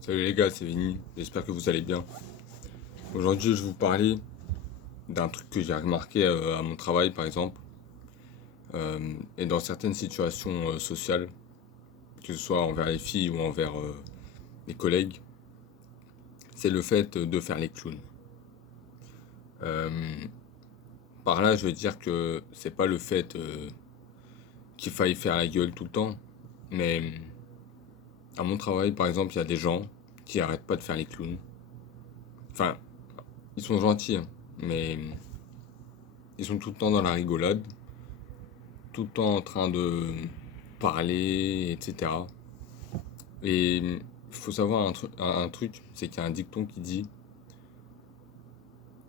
Salut les gars, c'est Vinny, j'espère que vous allez bien. Aujourd'hui, je vais vous parler d'un truc que j'ai remarqué à mon travail par exemple, et dans certaines situations sociales, que ce soit envers les filles ou envers les collègues, c'est le fait de faire les clowns. Euh, Par là, je veux dire que c'est pas le fait qu'il faille faire la gueule tout le temps, mais à mon travail par exemple, il y a des gens qui arrêtent pas de faire les clowns. Enfin, ils sont gentils, hein, mais ils sont tout le temps dans la rigolade, tout le temps en train de parler, etc. Et il faut savoir un truc, c'est qu'il y a un dicton qui dit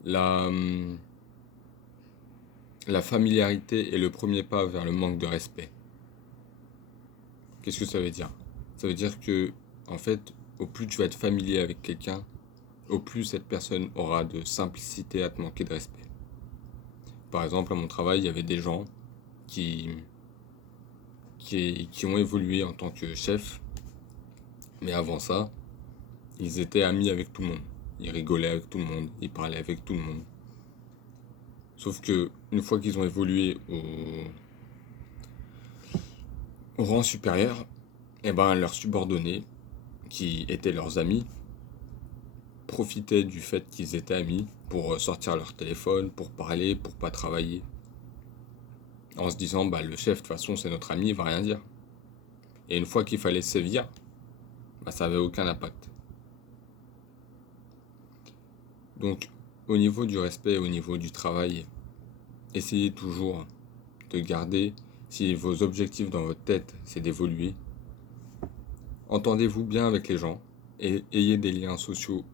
la, la familiarité est le premier pas vers le manque de respect. Qu'est-ce que ça veut dire? Ça veut dire que, en fait, au plus tu vas être familier avec quelqu'un, au plus cette personne aura de simplicité à te manquer de respect. Par exemple, à mon travail, il y avait des gens qui, qui ont évolué en tant que chef, mais avant ça, ils étaient amis avec tout le monde. Ils rigolaient avec tout le monde, ils parlaient avec tout le monde. Sauf que une fois qu'ils ont évolué au rang supérieur, eh ben leurs subordonnés, qui étaient leurs amis, profitaient du fait qu'ils étaient amis pour sortir leur téléphone, pour parler, pour pas travailler. En se disant, bah le chef de toute façon c'est notre ami, il va rien dire. Et une fois qu'il fallait se sévir, bah ça avait aucun impact. Donc au niveau du respect, au niveau du travail, essayez toujours de garder, si vos objectifs dans votre tête, c'est d'évoluer, entendez-vous bien avec les gens et ayez des liens sociaux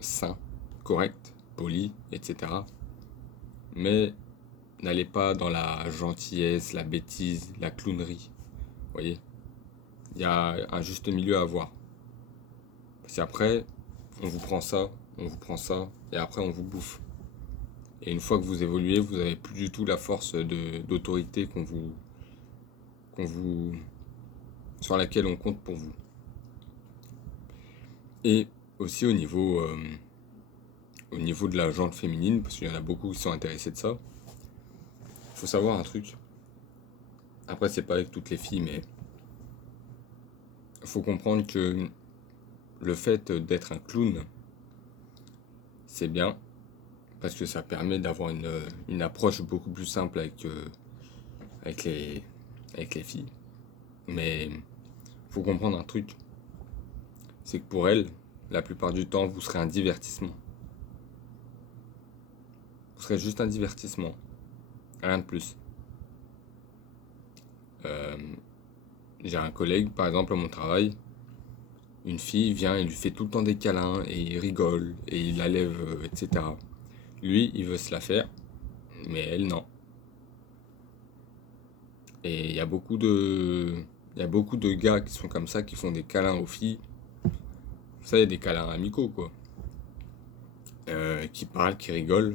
sains, corrects, polis, etc. Mais n'allez pas dans la gentillesse, la bêtise, la clownerie. Vous voyez, il y a un juste milieu à avoir. Parce qu'après, on vous prend ça, on vous prend ça, et après on vous bouffe. Et une fois que vous évoluez, vous n'avez plus du tout la force d'autorité qu'on vous, sur laquelle on compte pour vous. Et aussi au niveau de la gente féminine, parce qu'il y en a beaucoup qui sont intéressés de ça, il faut savoir un truc. Après, c'est pas avec toutes les filles, mais il faut comprendre que le fait d'être un clown, c'est bien, parce que ça permet d'avoir une approche beaucoup plus simple avec, les, avec les filles. Mais il faut comprendre un truc, c'est que pour elles, la plupart du temps, vous serez un divertissement. Vous serez juste un divertissement, rien de plus. Euh, j'ai un collègue, par exemple, à mon travail, une fille vient et lui fait tout le temps des câlins, et il rigole, et il la lève, etc. Lui, il veut se la faire, mais elle, non. Et il y a beaucoup de gars qui sont comme ça, qui font des câlins aux filles. Ça, il y a des câlins amicaux, quoi. Qui parlent, qui rigolent.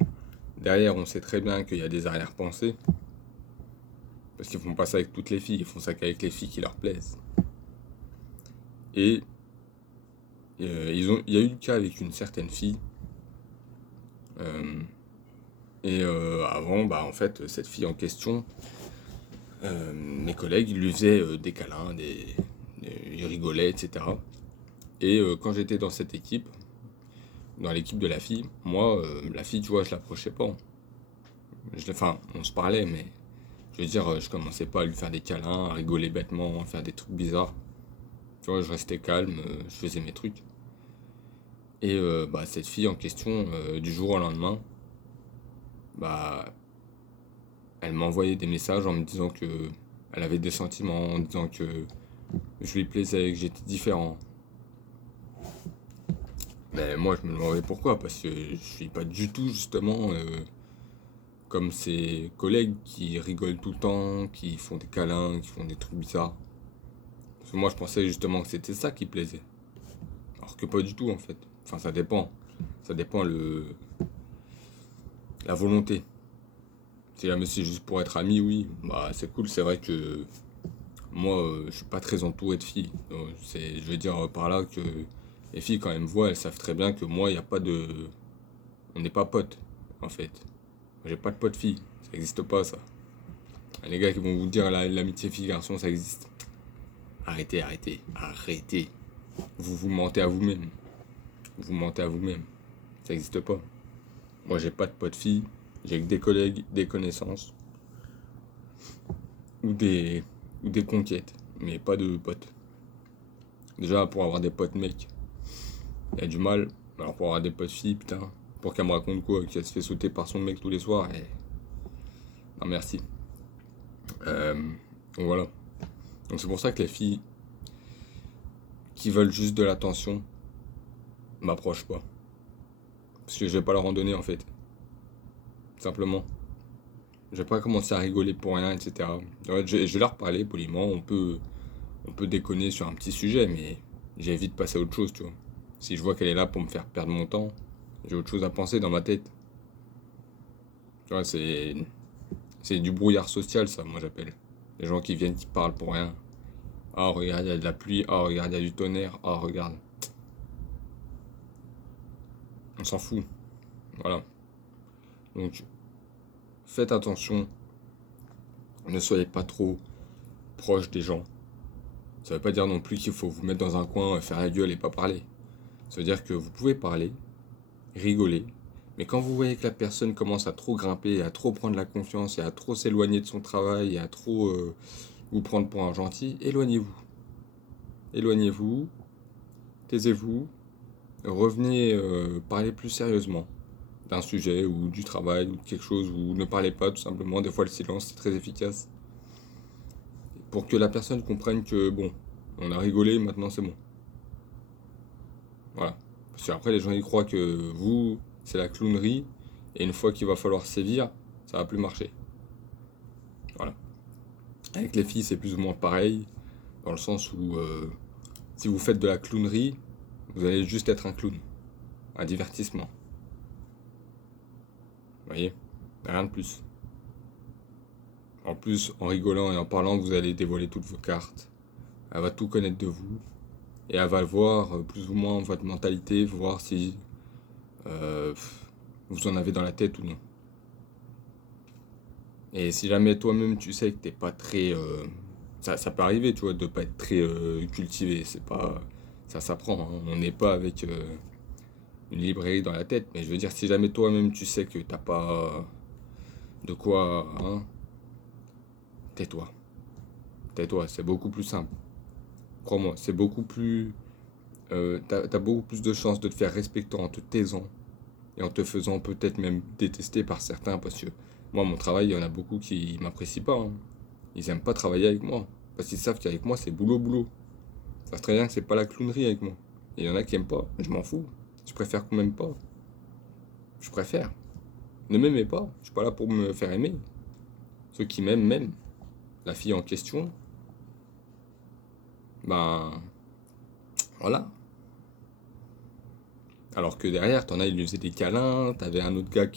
Derrière, on sait très bien qu'il y a des arrière-pensées. Parce qu'ils font pas ça avec toutes les filles, ils font ça qu'avec les filles qui leur plaisent. Et il y a eu le cas avec une certaine fille. euh, Avant, bah, en fait, cette fille en question, mes collègues, ils lui faisaient des câlins, ils rigolaient, etc. Et quand j'étais dans cette équipe, dans l'équipe de la fille, moi, la fille, tu vois, je l'approchais pas. Enfin, on se parlait, mais je veux dire, je commençais pas à lui faire des câlins, à rigoler bêtement, à faire des trucs bizarres. Tu vois, je restais calme, je faisais mes trucs. Et bah, cette fille en question, du jour au lendemain, bah, elle m'envoyait des messages en me disant que elle avait des sentiments, en disant que je lui plaisais, que j'étais différent. Mais moi, je me demandais pourquoi, parce que je suis pas du tout, justement, comme ses collègues qui rigolent tout le temps, qui font des câlins, qui font des trucs bizarres. Parce que moi, je pensais justement que c'était ça qui plaisait. Alors que pas du tout, en fait. Enfin, ça dépend. Ça dépend la volonté. Si jamais c'est juste pour être ami, oui, bah c'est cool. C'est vrai que moi, je suis pas très entouré de filles. Je veux dire par là que Les filles, quand elles me voient, elles savent très bien que moi, il n'y a pas de... On n'est pas potes, en fait. Moi, j'ai pas de potes filles. Ça n'existe pas, ça. Les gars qui vont vous dire l'amitié fille-garçon, ça existe. Arrêtez, arrêtez, arrêtez. Vous vous mentez à vous-même. Vous mentez à vous-même. Ça n'existe pas. Moi, j'ai pas de potes filles. J'ai que des collègues, des connaissances. Ou des, ou des conquêtes. Mais pas de potes. Déjà, pour avoir des potes mecs, il y a du mal. Alors, pour avoir des potes filles, putain. Pour qu'elle me raconte quoi? Qu'elle se fait sauter par son mec tous les soirs. Non, merci. Donc voilà. Donc c'est pour ça que les filles qui veulent juste de l'attention m'approchent pas. Parce que je vais pas leur en donner en fait. Simplement. Je vais pas commencer à rigoler pour rien, etc. Ouais, je vais leur parler poliment, on peut déconner sur un petit sujet, mais j'évite de passer à autre chose, tu vois. Si je vois qu'elle est là pour me faire perdre mon temps, j'ai autre chose à penser dans ma tête. Tu vois, c'est du brouillard social, ça, moi j'appelle. Les gens qui viennent, qui parlent pour rien. Ah, regarde, il y a de la pluie. Ah, regarde, il y a du tonnerre. Ah, regarde. On s'en fout. Voilà. Donc, faites attention. Ne soyez pas trop proche des gens. Ça veut pas dire non plus qu'il faut vous mettre dans un coin, faire la gueule et pas parler. Ça veut dire que vous pouvez parler, rigoler, mais quand vous voyez que la personne commence à trop grimper, à trop prendre la confiance, et à trop s'éloigner de son travail, et à trop vous prendre pour un gentil, éloignez-vous. Éloignez-vous, taisez-vous, revenez parler plus sérieusement d'un sujet ou du travail ou de quelque chose, ou ne parlez pas tout simplement. Des fois, le silence c'est très efficace pour que la personne comprenne que bon, on a rigolé, maintenant c'est bon. Voilà. Parce qu'après, les gens ils croient que vous, c'est la clownerie, et une fois qu'il va falloir sévir, ça va plus marcher. Voilà. Avec les filles, c'est plus ou moins pareil, dans le sens où si vous faites de la clownerie, vous allez juste être un clown, un divertissement. Vous voyez? Rien de plus. En plus, en rigolant et en parlant, vous allez dévoiler toutes vos cartes. Elle va tout connaître de vous. Et elle va voir plus ou moins votre mentalité, voir si euh, vous en avez dans la tête ou non. Et si jamais toi-même tu sais que t'es pas très... ça peut arriver, tu vois, de pas être très cultivé. C'est pas... Ça s'apprend, hein. On n'est pas avec une librairie dans la tête. Mais je veux dire, si jamais toi-même tu sais que t'as pas de quoi... Hein, tais-toi. Tais-toi, c'est beaucoup plus simple. Crois-moi, c'est beaucoup plus... t'as beaucoup plus de chances de te faire respecter en te taisant et en te faisant peut-être même détester par certains parce que moi, mon travail, il y en a beaucoup qui m'apprécient pas, hein. Ils aiment pas travailler avec moi parce qu'ils savent qu'avec moi, c'est boulot, boulot. Ils savent très bien que c'est pas la clownerie avec moi. Et il y en a qui aiment pas, je m'en fous. Je préfère qu'on m'aime pas. Je préfère. Ne m'aimez pas, je suis pas là pour me faire aimer. Ceux qui m'aiment, m'aiment. La fille en question, ben voilà. Alors que derrière, t'en as, il lui faisait des câlins, t'avais un autre gars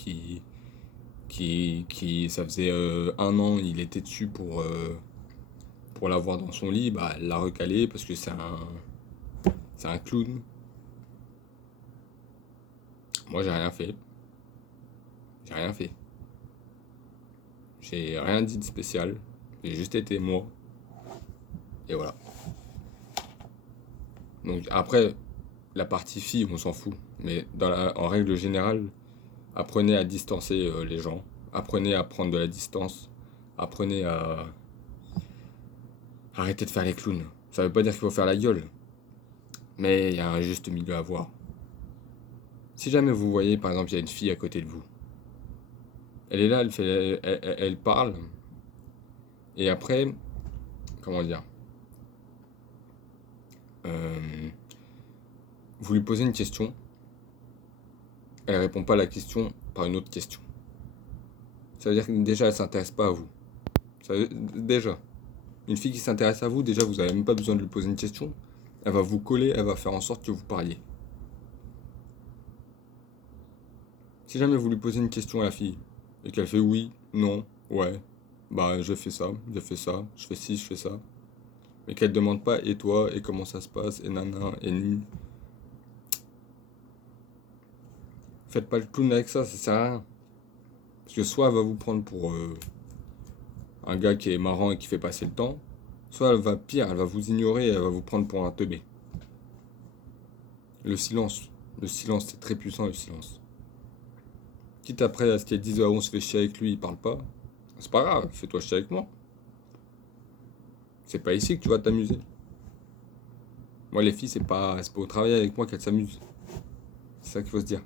ça faisait 1 an, il était dessus pour l'avoir dans son lit, bah elle l'a recalé parce que c'est un clown. Moi, j'ai rien fait. J'ai rien fait. J'ai rien dit de spécial. J'ai juste été moi. Et voilà. Donc après, la partie fille, on s'en fout. Mais en règle générale, apprenez à distancer les gens. Apprenez à prendre de la distance. Apprenez à arrêter de faire les clowns. Ça veut pas dire qu'il faut faire la gueule. Mais il y a un juste milieu à voir. Si jamais vous voyez, par exemple, il y a une fille à côté de vous. Elle est là, elle parle. Et après, comment dire, euh, vous lui posez une question. Elle répond pas à la question par une autre question. Ça veut dire que déjà, elle s'intéresse pas à vous. Déjà, une fille qui s'intéresse à vous, déjà, vous avez même pas besoin de lui poser une question. Elle va vous coller, elle va faire en sorte que vous parliez. Si jamais vous lui posez une question à la fille, et qu'elle fait oui, non, ouais, bah je fais ça, je fais ça, je fais ci, je fais ça, mais qu'elle demande pas et toi, et comment ça se passe, et nana, et ni, Faites pas le clown avec ça sert à rien. Parce que soit elle va vous prendre pour un gars qui est marrant et qui fait passer le temps, soit elle va pire, elle va vous ignorer et elle va vous prendre pour un teubé. Le silence, c'est très puissant le silence. Quitte après à ce qu'elle dise, ah, on se fait chier avec lui, il parle pas. C'est pas grave, fais-toi chier avec moi. C'est pas ici que tu vas t'amuser. Moi, les filles, c'est pas au travail avec moi qu'elles s'amusent. C'est ça qu'il faut se dire.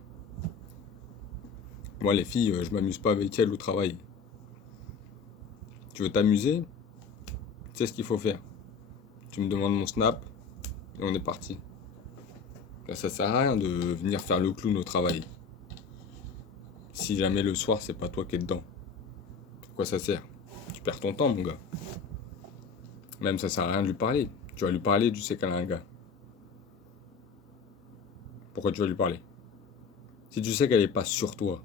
Moi, les filles, je m'amuse pas avec elles au travail. Tu veux t'amuser? Tu sais ce qu'il faut faire. Tu me demandes mon snap et on est parti. Là, ça sert à rien de venir faire le clown au travail. Si jamais le soir, c'est pas toi qui es dedans. Pourquoi ça sert? Tu perds ton temps, mon gars. Même ça sert à rien de lui parler. Tu vas lui parler, tu sais qu'elle a un gars. Pourquoi tu vas lui parler? Si tu sais qu'elle est pas sur toi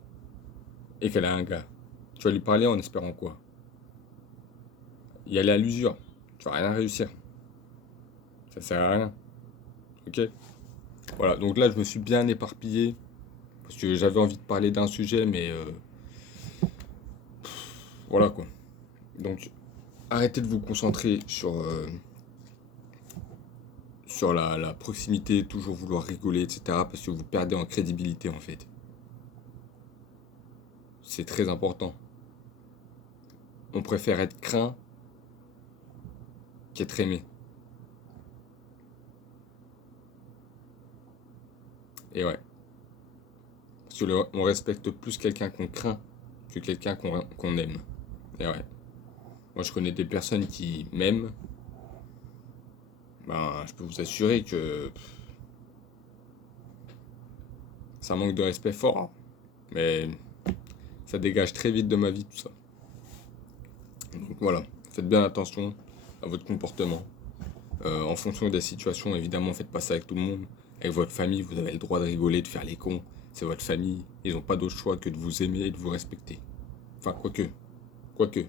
et qu'elle a un gars, tu vas lui parler en espérant quoi? Y aller à l'usure. Tu vas rien réussir. Ça sert à rien. Ok? Voilà, donc là je me suis bien éparpillé. Parce que j'avais envie de parler d'un sujet, mais voilà quoi. Donc arrêtez de vous concentrer sur la proximité, toujours vouloir rigoler, etc. Parce que vous perdez en crédibilité en fait. C'est très important. On préfère être craint qu'être aimé. Et ouais. Parce que on respecte plus quelqu'un qu'on craint que quelqu'un qu'on aime. Et ouais. Moi, je connais des personnes qui m'aiment. Ben, je peux vous assurer que c'est un manque de respect fort. Hein. Mais ça dégage très vite de ma vie, tout ça. Donc voilà. Faites bien attention à votre comportement. En fonction des situations, évidemment, faites pas ça avec tout le monde. Avec votre famille, vous avez le droit de rigoler, de faire les cons. C'est votre famille. Ils n'ont pas d'autre choix que de vous aimer et de vous respecter. Enfin, quoique. Quoique.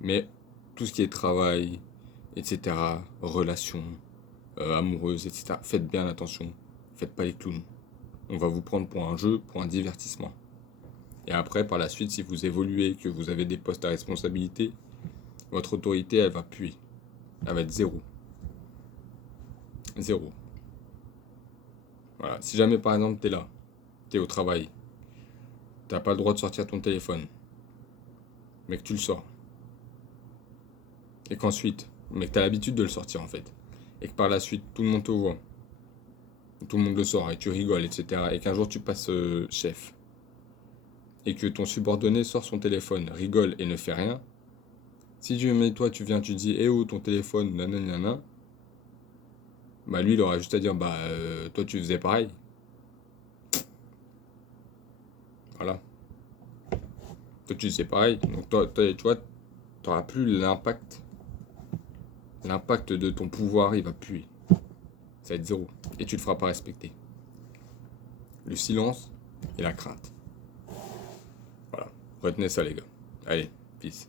Mais tout ce qui est travail, etc., relations, amoureuses, etc., faites bien attention. Faites pas les clowns. On va vous prendre pour un jeu, pour un divertissement. Et après, par la suite, si vous évoluez, que vous avez des postes à responsabilité, votre autorité, elle va puer. Elle va être zéro. Zéro. Voilà. Si jamais, par exemple, t'es là, t'es au travail, t'as pas le droit de sortir ton téléphone, mais que tu le sors, et qu'ensuite, mais que t'as l'habitude de le sortir en fait, et que par la suite, tout le monde te voit, tout le monde le sort, et tu rigoles, etc., et qu'un jour tu passes chef, et que ton subordonné sort son téléphone, rigole et ne fait rien, si toi tu viens, tu dis, eh oh, ton téléphone, nanana, bah lui il aura juste à dire, bah toi tu faisais pareil. Voilà. Toi tu faisais pareil. Donc toi tu vois, t'auras plus l'impact. L'impact de ton pouvoir, il va puer. Ça va être zéro. Et tu le feras pas respecter. Le silence et la crainte. Voilà. Retenez ça les gars. Allez, peace.